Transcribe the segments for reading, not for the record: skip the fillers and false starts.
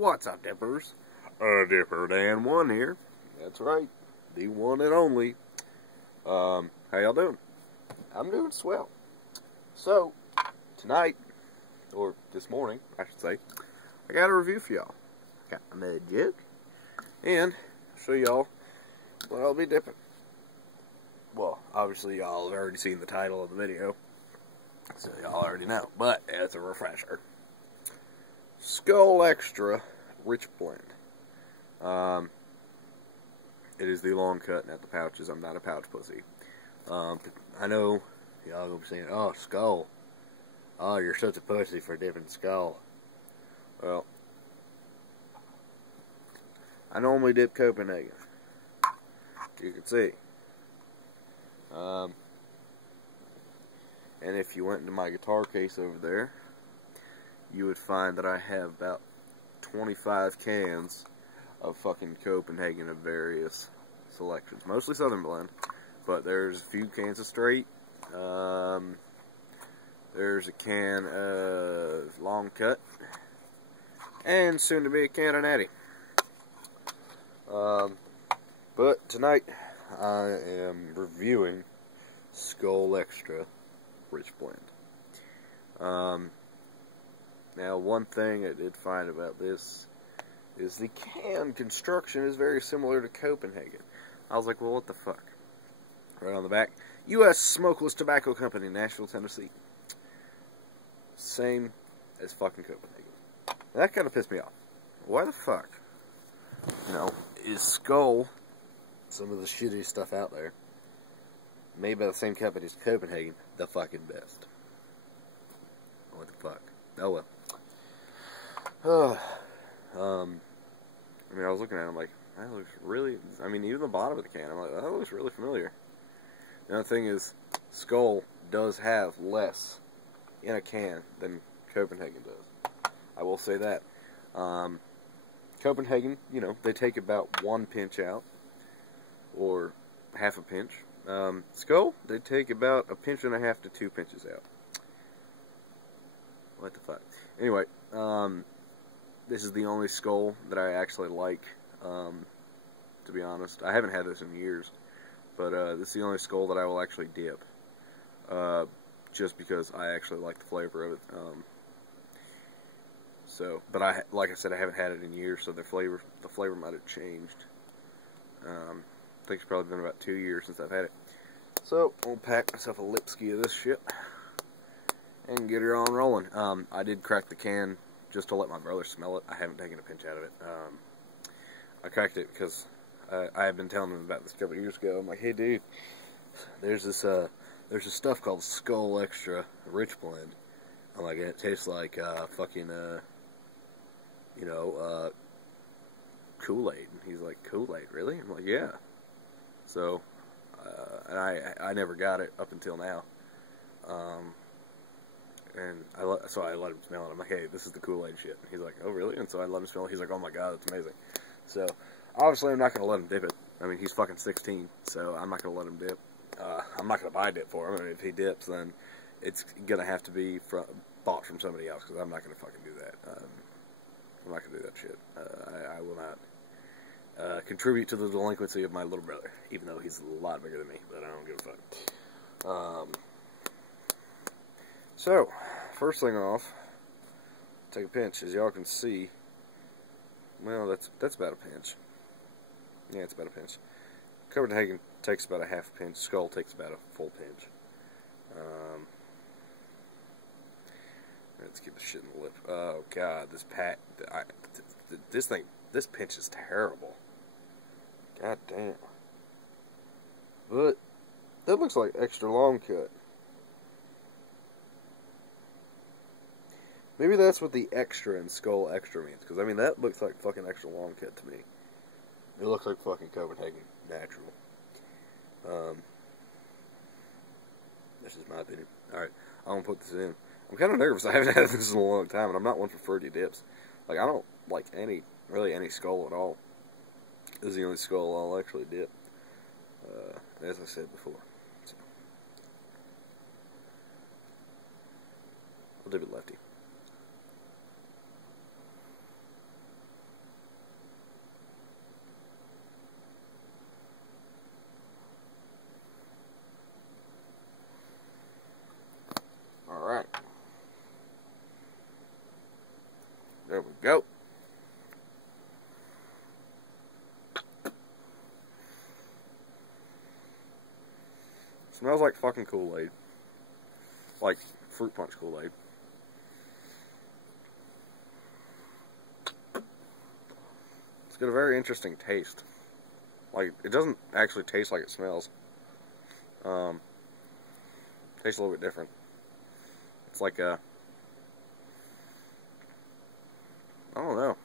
What's up, Dippers? Dipper Dan 1 here. That's right, the one and only. How y'all doing? I'm doing swell. So, tonight, or this morning, I should say, I got a review for y'all. Got a mud jug, and I'll show y'all what I'll be dipping. Well, obviously y'all have already seen the title of the video, so y'all already know, but as a refresher. Skoal Extra Rich Blend. It is the long cut, not the pouches. I'm not a pouch pussy. I know y'all gonna be saying, "Oh, Skoal. Oh, you're such a pussy for dipping Skoal." Well, I normally dip Copenhagen. You can see. And if you went into my guitar case over there, you would find that I have about 25 cans of fucking Copenhagen of various selections. Mostly Southern Blend, but there's a few cans of straight. There's a can of Long Cut, and soon to be a can of Natty. But tonight I am reviewing Skoal Extra Rich Blend. Now, one thing I did find about this is the can construction is very similar to Copenhagen. I was like, well, what the fuck? Right on the back, U.S. Smokeless Tobacco Company, Nashville, Tennessee. Same as fucking Copenhagen. And that kind of pissed me off. Why the fuck, you know, is Skoal, some of the shitty stuff out there, made by the same company as Copenhagen, the fucking best? What the fuck? Oh well. I mean, I was looking at it, I'm like, that looks really, I mean, even the bottom of the can, I'm like, that looks really familiar. The other thing is, Skoal does have less in a can than Copenhagen does. I will say that. Copenhagen, you know, they take about 1 pinch out, or half a pinch. Skoal, they take about 1.5 pinches to 2 pinches out. What the fuck? Anyway, this is the only Skoal that I actually like, to be honest. I haven't had this in years, but this is the only Skoal that I will actually dip, just because I actually like the flavor of it. But like I said, I haven't had it in years, so the flavor might have changed. I think it's probably been about 2 years since I've had it. So, I'll pack myself a lipski of this shit and get her on rolling. I did crack the can just to let my brother smell it. I haven't taken a pinch out of it. I cracked it because I had been telling him about this a couple of years ago. I'm like, hey dude, there's this stuff called Skoal Extra Rich Blend. I'm like, it tastes like fucking you know, Kool-Aid. And he's like, Kool-Aid, really? I'm like, yeah. So, and I never got it up until now. And so I let him smell it. I'm like, hey, this is the Kool-Aid shit. And he's like, oh, really? And so I let him smell it. He's like, oh my god, that's amazing. So, obviously I'm not going to let him dip it. I mean, he's fucking 16, so I'm not going to let him dip. I'm not going to buy dip for him. I mean, if he dips, then it's going to have to be bought from somebody else, because I'm not going to fucking do that. I'm not going to do that shit. I will not contribute to the delinquency of my little brother, even though he's a lot bigger than me, but I don't give a fuck. So, first thing off, take a pinch. As y'all can see, well, that's about a pinch. Yeah, it's about a pinch. Copenhagen takes about a half pinch. Skoal takes about a full pinch. Let's get the shit in the lip. Oh god, this pinch is terrible. God damn. But that looks like extra long cut. Maybe that's what the extra in Skoal Extra means, because I mean that looks like fucking extra long cut to me. It looks like fucking Copenhagen natural. This is my opinion. Alright, I'm gonna put this in. I'm kind of nervous. I haven't had this in a long time, and I'm not one for fruity dips. Like, I don't like really any Skoal at all. This is the only Skoal I'll actually dip. As I said before. So, I'll dip it lefty. There we go. Smells like fucking Kool-Aid. Like fruit punch Kool-Aid. It's got a very interesting taste. Like, it doesn't actually taste like it smells. Tastes a little bit different. It's like a... I don't know.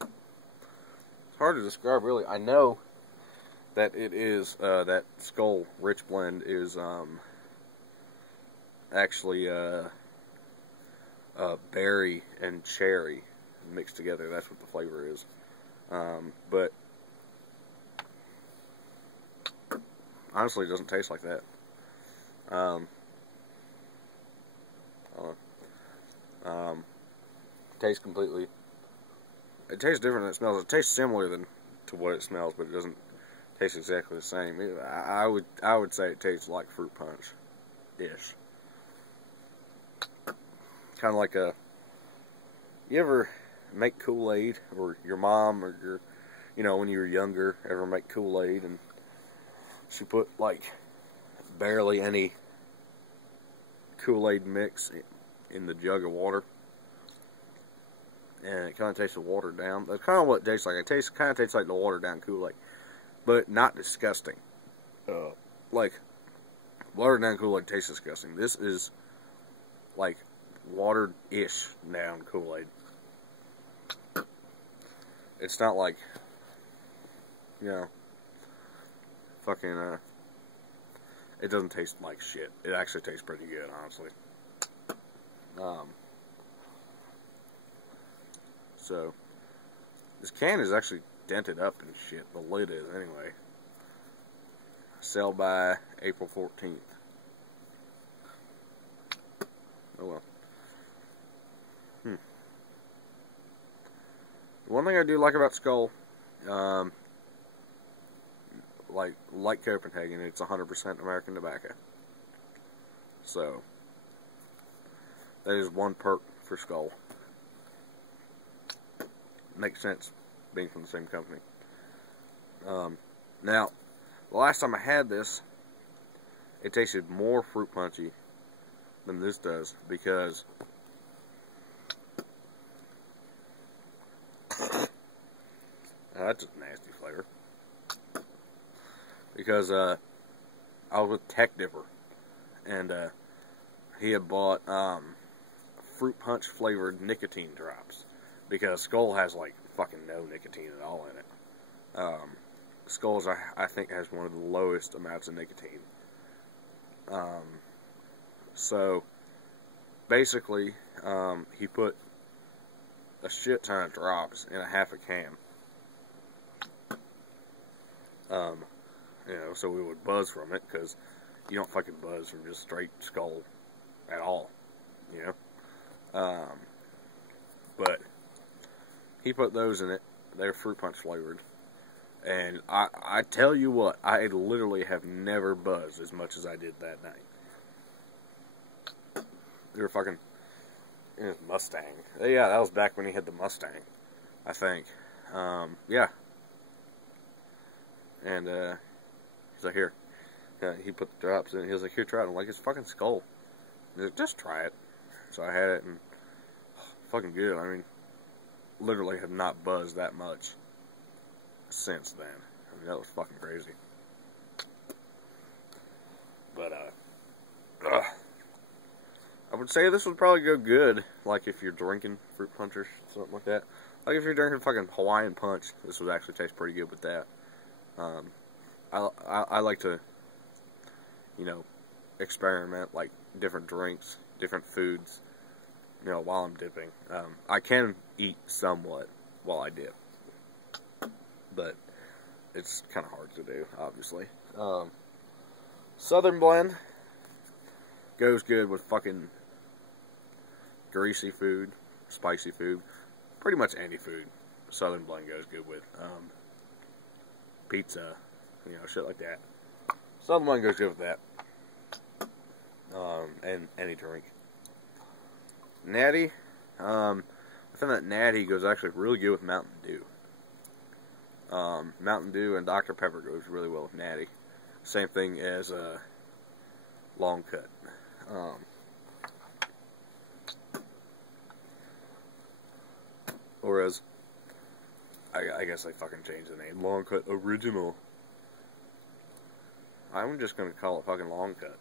It's hard to describe, really. I know that it is, that Skoal Rich Blend is, actually, berry and cherry mixed together. That's what the flavor is. But honestly, it doesn't taste like that. Tastes completely. It tastes different than it smells. It tastes similar to what it smells, but it doesn't taste exactly the same. I would say it tastes like fruit punch, ish. Kind of like a. You ever make Kool-Aid, or your mom, or your, when you were younger, ever make Kool-Aid, and she put like barely any Kool-Aid mix in the jug of water, and it kind of tastes watered down. That's kind of what it tastes like. It kind of tastes like the watered down Kool-Aid, but not disgusting. Like watered down Kool-Aid tastes disgusting. This is like watered-ish down Kool-Aid. It's not like, fucking, it doesn't taste like shit. It actually tastes pretty good, honestly. So, this can is actually dented up and shit. The lid is, anyway. Sell by April 14th. Oh well. One thing I do like about Skoal, like Copenhagen, it's 100% American tobacco. So, that is one perk for Skoal. Makes sense, being from the same company. Now, the last time I had this, it tasted more fruit punchy than this does, because that's a nasty flavor. Because I was with Tech Dipper, and he had bought fruit punch flavored nicotine drops, because Skoal has like fucking no nicotine at all in it. Skol's, I think, has one of the lowest amounts of nicotine. So basically, he put a shit ton of drops in a half a can. So we would buzz from it, because you don't fucking buzz from just straight Skoal at all, but he put those in it. They're fruit punch flavored, and I tell you what, I literally have never buzzed as much as I did that night. They were fucking in his Mustang. Yeah, that was back when he had the Mustang, I think. Yeah. And he's like, here. He put the drops in. He was like, here, try it. I'm like, it's fucking Skoal. He's like, just try it. So I had it, and fucking good. I mean, literally have not buzzed that much since then. I mean, that was fucking crazy. But I would say this would probably go good, like if you're drinking fruit punch or something like that. Like if you're drinking fucking Hawaiian punch, this would actually taste pretty good with that. I like to, experiment, like, different drinks, different foods, while I'm dipping. I can eat somewhat while I dip, but it's kind of hard to do, obviously. Southern blend goes good with fucking greasy food, spicy food, pretty much any food. Southern blend goes good with. Pizza, shit like that. Southern blend goes good with that. And any drink. Natty. I found that Natty goes actually really good with Mountain Dew. Mountain Dew and Dr. Pepper goes really well with Natty. Same thing as Long Cut. Whereas, I guess they fucking changed the name. Long Cut Original. I'm just gonna call it fucking Long Cut.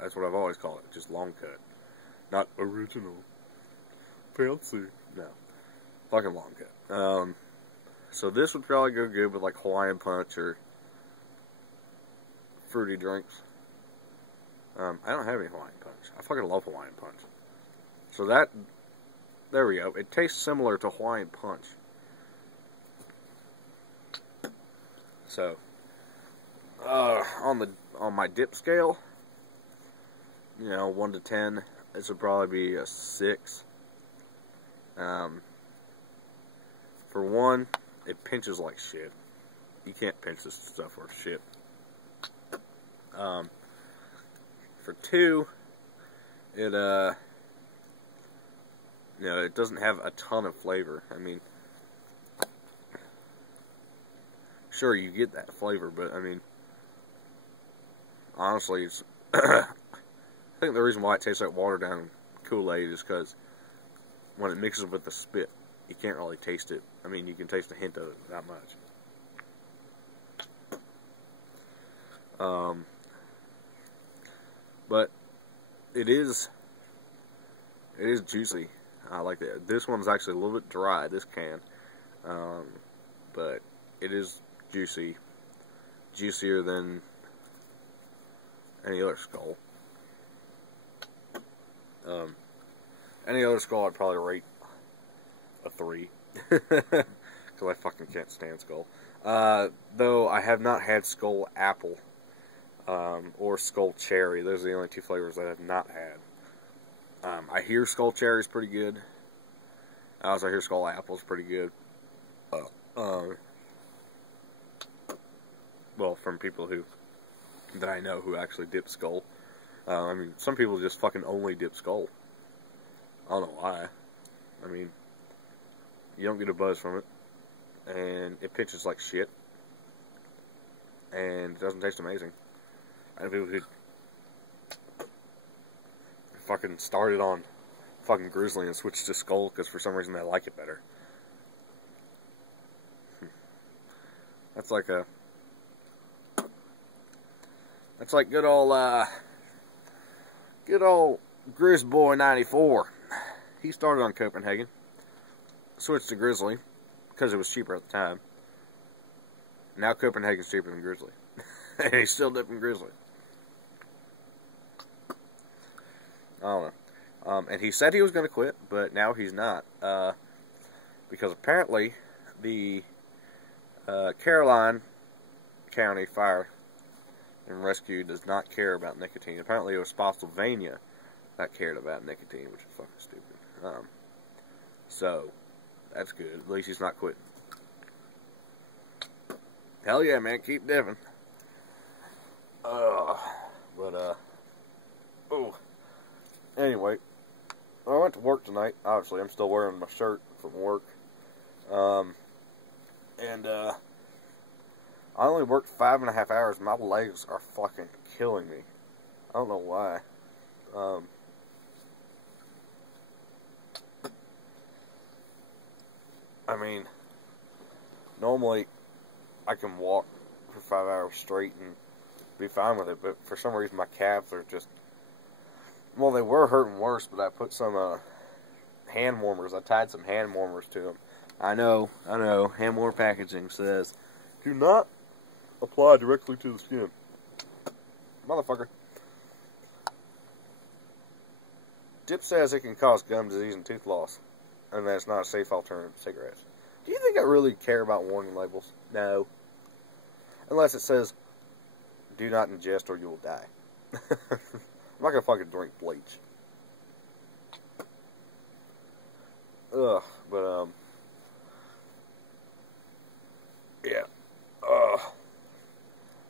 That's what I've always called it, just Long Cut. Not Original. Fancy. No. Fucking Long Cut. So this would probably go good with like Hawaiian Punch or fruity drinks. I don't have any Hawaiian Punch. I fucking love Hawaiian Punch. So that, there we go. It tastes similar to Hawaiian Punch. So, on my dip scale, you know, 1 to 10, this would probably be a 6. For 1, it pinches like shit. You can't pinch this stuff worth shit. For 2, it you know, it doesn't have a ton of flavor. I mean, sure, you get that flavor, but I mean, honestly, it's I think the reason why it tastes like watered down Kool-Aid is because when it mixes with the spit, you can't really taste it. I mean, you can taste a hint of it, not much. But it is juicy. I like that. This one's actually a little bit dry, this can, but it is juicy, juicier than any other Skoal. Any other Skoal I'd probably rate a 3, because I fucking can't stand Skoal. Though I have not had Skoal Apple or Skoal Cherry. Those are the only 2 flavors that I have not had. I hear Skoal Cherry is pretty good. I also hear Skoal Apple is pretty good. Well, from people that I know who actually dip Skoal. I mean, some people just fucking only dip Skoal. I don't know why. I mean, you don't get a buzz from it, and it pinches like shit, and it doesn't taste amazing. I know people who fucking started on fucking Grizzly and switched to Skoal because for some reason they like it better. That's like good old Grizz Boy 94. He started on Copenhagen, switched to Grizzly because it was cheaper at the time. Now Copenhagen's cheaper than Grizzly, and he's still dipping Grizzly. I don't know. And he said he was going to quit, but now he's not. Because apparently the Caroline County Fire and Rescue does not care about nicotine. Apparently it was Spotsylvania that cared about nicotine, which is fucking stupid. So, that's good. At least he's not quitting. Hell yeah, man. Keep dipping. Oh. Anyway, I went to work tonight. Obviously, I'm still wearing my shirt from work. I only worked 5.5 hours. My legs are fucking killing me. I don't know why. I mean, normally I can walk for 5 hours straight and be fine with it, but for some reason my calves are just, well, they were hurting worse, but I put some hand warmers. I tied some hand warmers to them. I know, hand warmer packaging says, do not apply directly to the skin. Motherfucker. Dip says it can cause gum disease and tooth loss, and that it's not a safe alternative to cigarettes. Do you think I really care about warning labels? No. Unless it says, do not ingest or you will die. I'm not gonna fucking drink bleach. Ugh, but, yeah.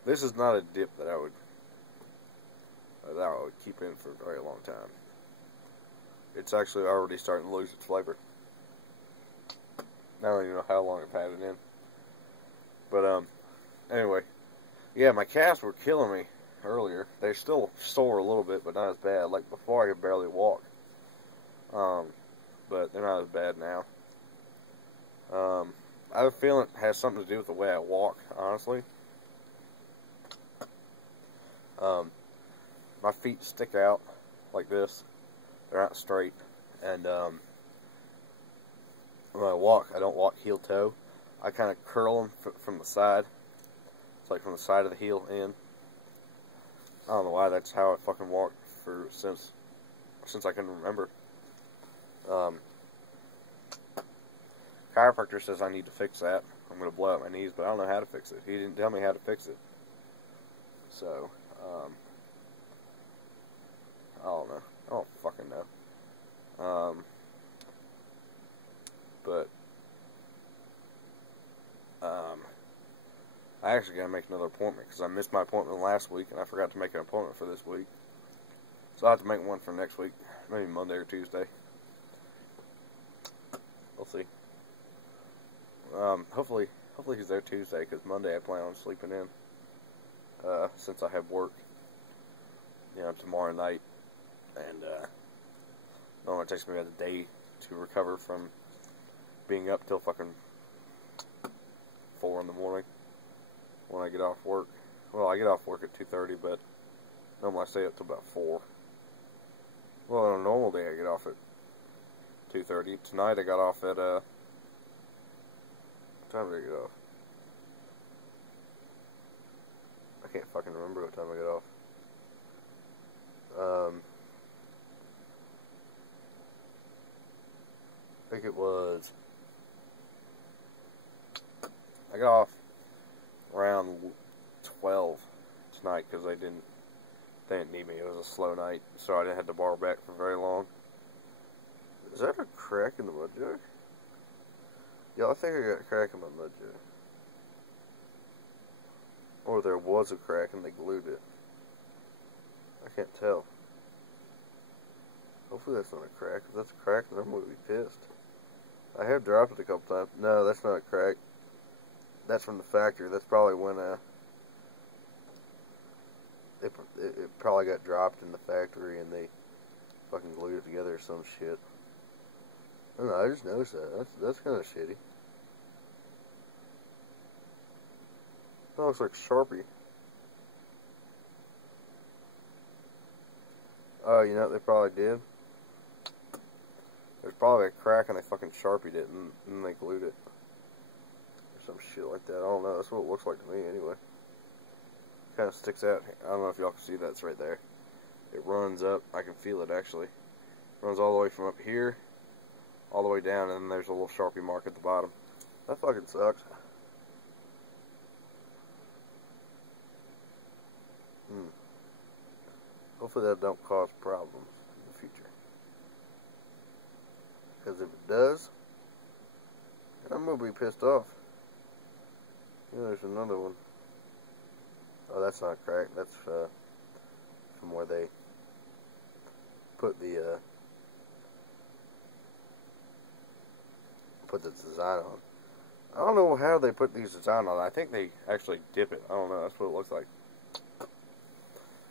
This is not a dip that I would keep in for a very long time. it's actually already starting to lose its flavor. I don't even know how long I've had it in. But, anyway. Yeah, my calves were killing me earlier. They're still sore a little bit, but not as bad. Like, before I could barely walk. But they're not as bad now. I have a feeling it has something to do with the way I walk, honestly. My feet stick out like this. They're not straight. And, when I walk, I don't walk heel-toe. I kind of curl them from the side. It's like from the side of the heel in. I don't know why, that's how I fucking walked since I can remember. Chiropractor says I need to fix that. I'm going to blow out my knees, but I don't know how to fix it. He didn't tell me how to fix it. So, I don't know. I don't fucking know. But, I actually got to make another appointment because I missed my appointment last week and I forgot to make an appointment for this week. So I'll have to make one for next week. Maybe Monday or Tuesday. We'll see. Hopefully he's there Tuesday because Monday I plan on sleeping in. Since I have work, tomorrow night. And, normally it takes me about a day to recover from being up till fucking 4 in the morning when I get off work. Well, I get off work at 2:30, but normally I stay up till about 4. Well, on a normal day I get off at 2:30. Tonight I got off at, what time did I get off? I can't fucking remember what time I got off. I think it was, I got off around 12 tonight because they didn't need me. It was a slow night, so I didn't have to bar back for very long. Is that a crack in the mud jug? Yeah, I think I got a crack in my mud jug. Or there was a crack and they glued it. I can't tell. Hopefully that's not a crack. If that's a crack, then I'm going to be pissed. I have dropped it a couple times. No, that's not a crack. That's from the factory. That's probably when it probably got dropped in the factory and they fucking glued it together or some shit. I don't know, I just noticed that. That's kind of shitty. That looks like Sharpie. Oh, you know what they probably did? There's probably a crack and they fucking Sharpied it and then they glued it. Or some shit like that. I don't know. That's what it looks like to me anyway. Kind of sticks out. I don't know if y'all can see that. It's right there. It runs up. I can feel it actually. It runs all the way from up here all the way down, and then there's a little Sharpie mark at the bottom. That fucking sucks. Hopefully that don't cause problems in the future. Because if it does, I'm going to be pissed off. There's another one. Oh, that's not a crack. That's from where they put the design on. I don't know how they put these design on. I think they actually dip it. I don't know. That's what it looks like.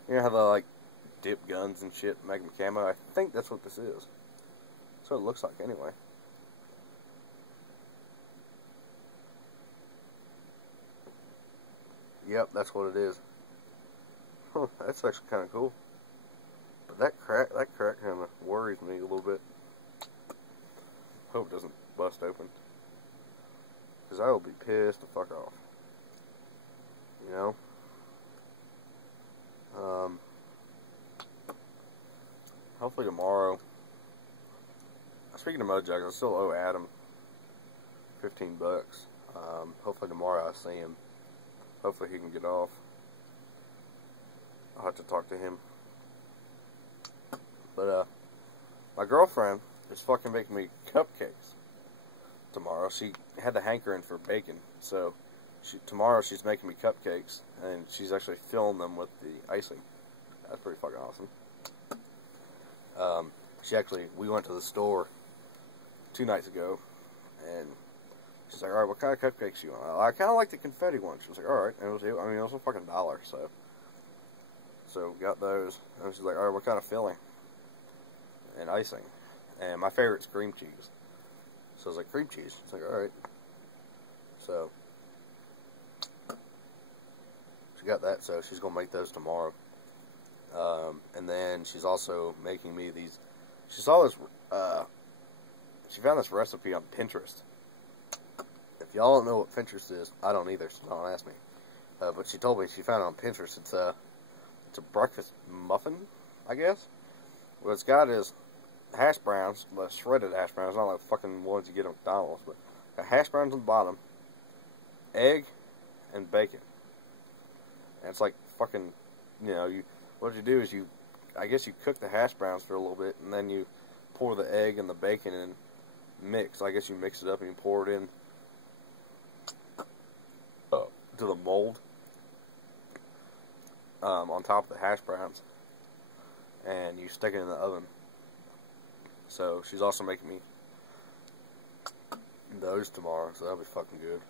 You know how they like dip guns and shit, make them camo? I think that's what this is. That's what it looks like anyway. Yep, that's what it is. Huh, that's actually kind of cool. But that crack kind of worries me a little bit. Hope it doesn't bust open. Because I will be pissed the fuck off. You know? Hopefully tomorrow. Speaking of mud jugs, I still owe Adam $15. Hopefully tomorrow I see him. Hopefully he can get off. I'll have to talk to him. But, my girlfriend is fucking making me cupcakes tomorrow. She had the hankering for bacon, so tomorrow she's making me cupcakes, and she's actually filling them with the icing. That's pretty fucking awesome. we went to the store 2 nights ago, and she's like, all right, what kind of cupcakes you want? I kind of like the confetti ones. She was like, all right. And it was a fucking $1, so got those. And she's like, all right, what kind of filling and icing? And my favorite's cream cheese. So I was like, cream cheese. She's like, all right. So she got that. So she's gonna make those tomorrow. And then she's also making me these. She saw this. She found this recipe on Pinterest. If y'all don't know what Pinterest is, I don't either, so don't ask me. But she told me she found it on Pinterest. It's a breakfast muffin, I guess. What it's got is hash browns, but shredded hash browns, not like fucking ones you get at McDonald's, but got hash browns on the bottom, egg, and bacon. And it's like fucking, what you do is I guess you cook the hash browns for a little bit, and then you pour the egg and the bacon in, mix. I guess you mix it up and you pour it in to the mold on top of the hash browns, and you stick it in the oven. So she's also making me those tomorrow, so that'll be fucking good.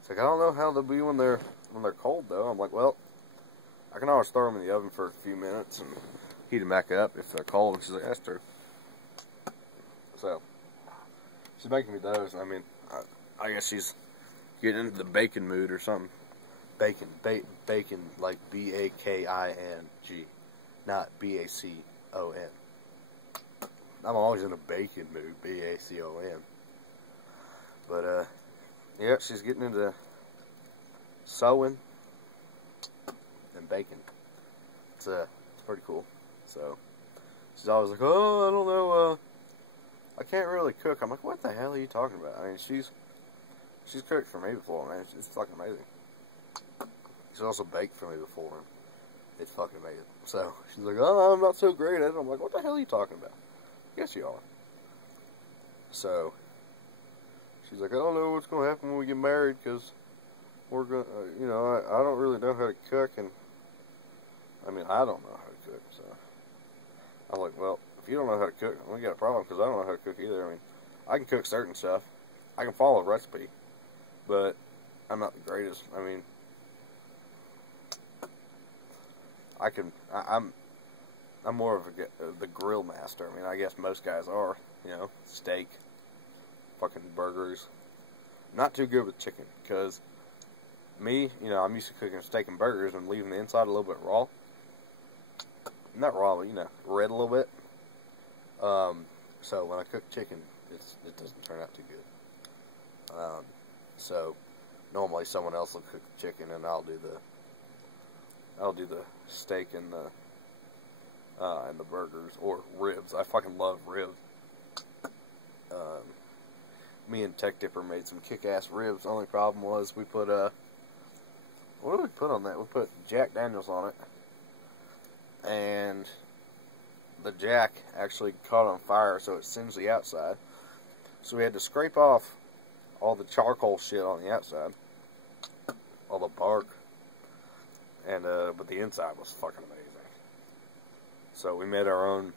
It's like, I don't know how they'll be when they're cold though. I'm like, well, I can always throw them in the oven for a few minutes and heat them back up if they're cold. And she's like, that's true. So she's making me those. I mean, I guess she's getting into the bacon mood or something. Bacon, like B-A-K-I-N-G, not B-A-C-O-N. I'm always in a bacon mood, B-A-C-O-N. But, yeah, she's getting into sewing and baking. It's pretty cool. So, she's always like, oh, I don't know, I can't really cook. I'm like, what the hell are you talking about? I mean, she's cooked for me before, man. It's fucking amazing. She's also baked for me before. It's fucking amazing. So, she's like, oh, I'm not so great at it. I'm like, what the hell are you talking about? Yes, you are. So, she's like, I don't know what's going to happen when we get married, because we're going to, I don't really know how to cook, and, I mean, I don't know how to cook, so. I'm like, well, if you don't know how to cook, we got a problem, because I don't know how to cook either. I mean, I can cook certain stuff. I can follow a recipe, but I'm not the greatest. I mean, I'm more of the grill master. I mean, I guess most guys are, steak, fucking burgers. Not too good with chicken, because me, I'm used to cooking steak and burgers and leaving the inside a little bit raw. Not raw, but, red a little bit. So when I cook chicken, it doesn't turn out too good. So normally someone else will cook the chicken, and I'll do the steak and the burgers, or ribs. I fucking love ribs. Me and Tech Dipper made some kick-ass ribs. The only problem was we put what did we put on that? We put Jack Daniels on it, and the Jack actually caught on fire, so it singed the outside. So we had to scrape off all the charcoal shit on the outside, all the bark, and but the inside was fucking amazing. So we made our own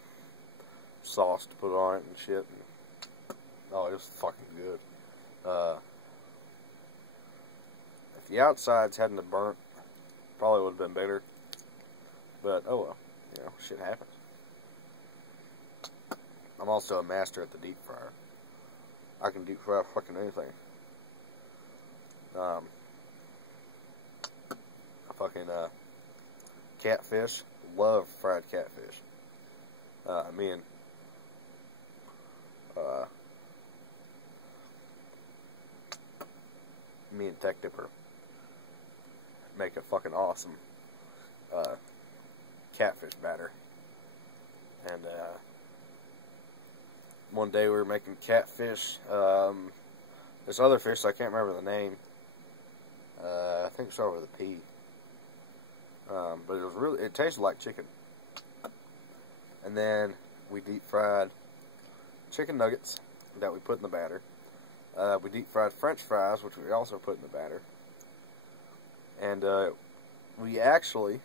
sauce to put on it and shit. And, oh, it was fucking good. If the outsides hadn't have burnt, probably would have been better. But oh well, shit happens. I'm also a master at the deep fryer. I can deep fry fucking anything. Catfish. Love fried catfish. Me and Tech Dipper make a fucking awesome catfish batter. And one day we were making catfish. This other fish, I can't remember the name. I think it started with a P. But it tasted like chicken. And then we deep fried chicken nuggets that we put in the batter. We deep fried French fries, which we also put in the batter. And we actually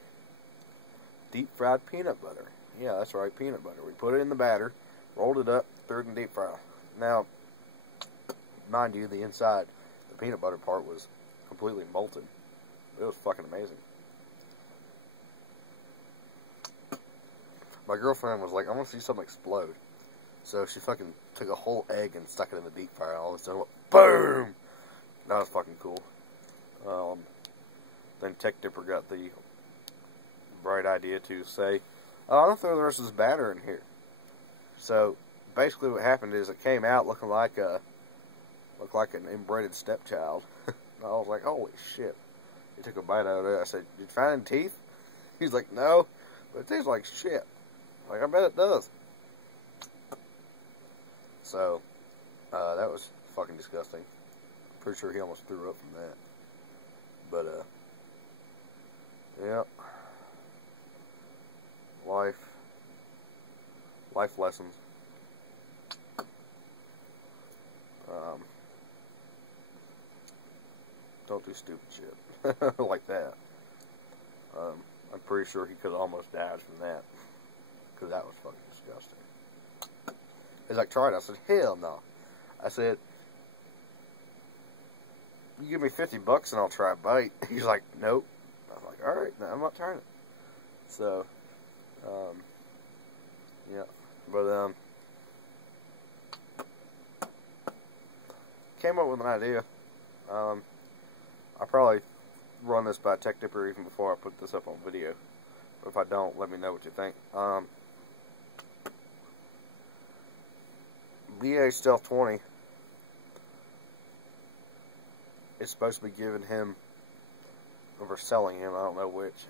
deep fried peanut butter Yeah, that's right, peanut butter. We put it in the batter, rolled it up, threw it in the deep fryer. Now, mind you, the inside, the peanut butter part was completely molten. It was fucking amazing. My girlfriend was like, I want to see something explode. So she fucking took a whole egg and stuck it in the deep fryer. And all of a sudden, boom! That was fucking cool. Then Tech Dipper got the bright idea to say, oh, I'm going to throw the rest of this batter in here. So basically what happened is it came out looking like an inbred stepchild. I was like, holy shit. He took a bite out of it. I said, did you find any teeth? He's like, no, but it tastes like shit. Like, I bet it does. So, that was fucking disgusting. I'm pretty sure he almost threw up from that. But, yeah. Life lessons. Don't do stupid shit like that. I'm pretty sure he could have almost died from that, because that was fucking disgusting. He's like, try it. I said, hell no. I said, you give me $50 and I'll try a bite. He's like, nope. I was like, alright, no, I'm not trying it. So, yeah. But, came up with an idea. I'll probably run this by Tech Dipper even before I put this up on video. But if I don't, let me know what you think. BA Stealth 20 is supposed to be giving him, or selling him, I don't know which,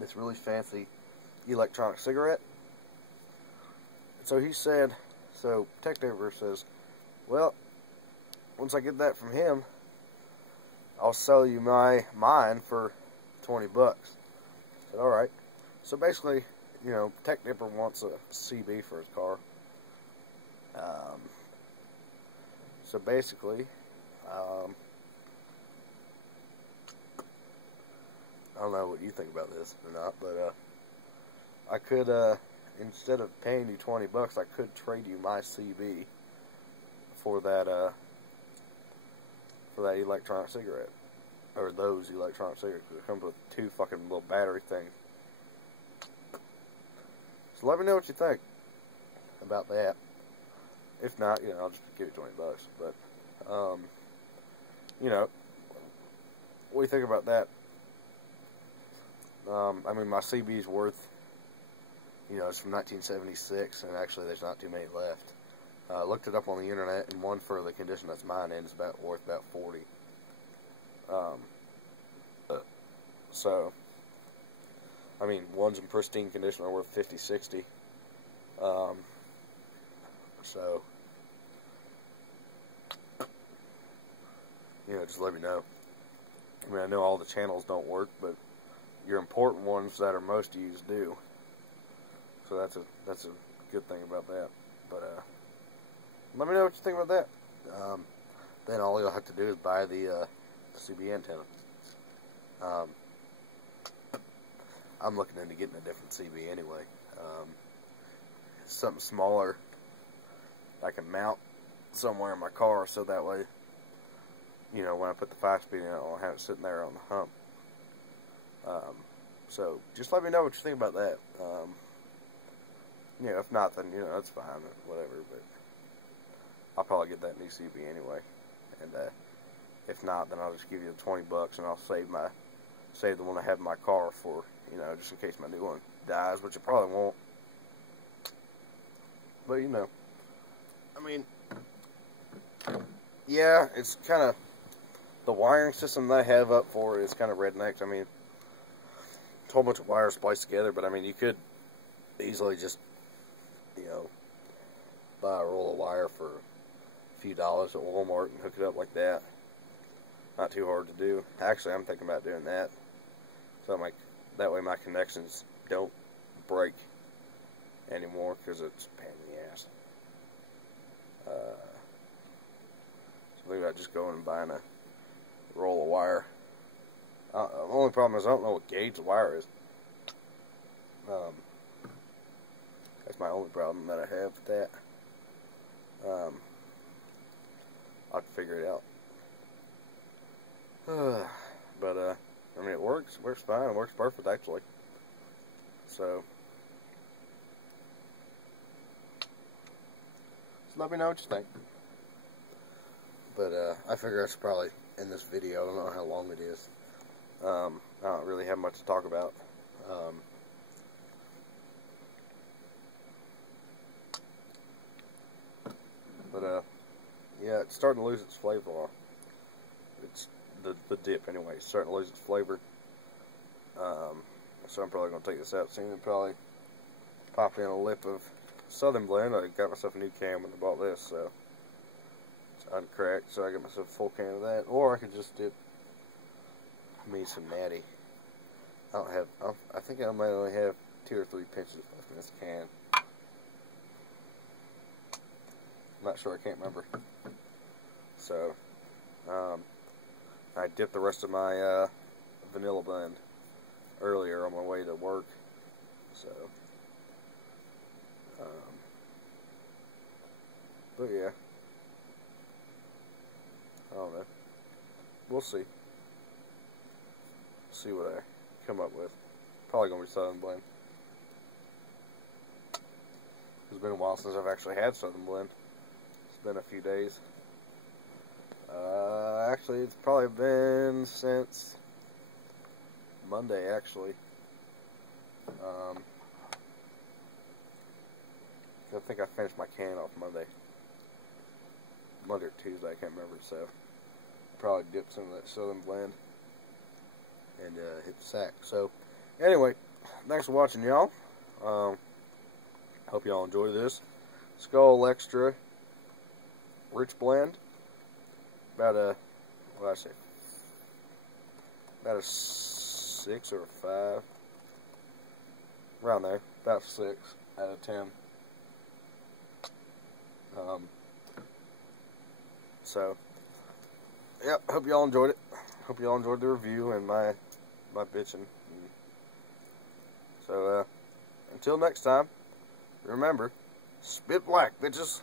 this really fancy electronic cigarette. So he said, so Tech Dipper says, well, once I get that from him, I'll sell you mine for $20. I said, alright. So basically, you know, Tech Dipper wants a CB for his car. So basically, I don't know what you think about this or not, but I could, instead of paying you $20, I could trade you my CB for that electronic cigarette, or those electronic cigarettes. It comes with 2 fucking little battery things. So let me know what you think about that. If not, you know, I'll just give you $20. But, you know, what do you think about that? I mean, my CB's worth, you know, it's from 1976, and actually there's not too many left. I looked it up on the internet, and one for the condition that's mine in is worth about 40. So, I mean, one's in pristine condition are worth 50, 60. So, you know, just let me know. I mean, I know all the channels don't work, but your important ones that are most used do. So that's a good thing about that. But let me know what you think about that. Then all you'll have to do is buy the CB antenna. I'm looking into getting a different CB anyway. Something smaller I can mount somewhere in my car, so that way, you know, when I put the 5-speed in, I'll have it sitting there on the hump. So just let me know what you think about that. You know, if not, then, you know, that's fine, whatever, but I'll probably get that new CB anyway. And if not, then I'll just give you the $20 and I'll save the one I have in my car for, you know, just in case my new one dies, which it probably won't. But, you know, I mean, yeah, it's kind of, the wiring system that I have up for is kind of redneck. I mean, it's a whole bunch of wires spliced together, but I mean, you could easily just, you know, buy a roll of wire for a few dollars at Walmart and hook it up like that. Not too hard to do. Actually, I'm thinking about doing that. So that way my connections don't break anymore, because it's a pain in the ass. So maybe I'll just go in and buy a roll of wire. The only problem is I don't know what gauge the wire is. That's my only problem that I have with that. I'll figure it out. But, I mean, it works. It works fine. It works perfect, actually. So let me know what you think. But, I figure I should probably end this video. I don't know how long it is. I don't really have much to talk about. Yeah, it's starting to lose its flavor. It's the dip anyway. It's starting to lose its flavor. So I'm probably going to take this out soon and probably pop in a lip of Southern Blend. I got myself a new can when I bought this, so it's uncracked. So I got myself a full can of that, or I could just dip me some natty. I think I might only have 2 or 3 pinches left in this can. I'm not sure. I can't remember. So I dipped the rest of my vanilla blend earlier on my way to work. So but yeah, I don't know. We'll see. See what I come up with. Probably gonna be Southern Blend. It's been a while since I've actually had Southern Blend. It's been a few days. Actually, it's probably been since Monday, actually. I think I finished my can off Monday or Tuesday, I can't remember. So probably dipped some of that Southern Blend and hit the sack. So anyway, thanks for watching, y'all. Hope y'all enjoyed this Skoal Extra Rich Blend. About a, what did I say? About a 6 or a 5, around there. About 6 out of 10. So, yep. Hope y'all enjoyed it. Hope y'all enjoyed the review and my bitching. So, until next time, remember, spit black, bitches.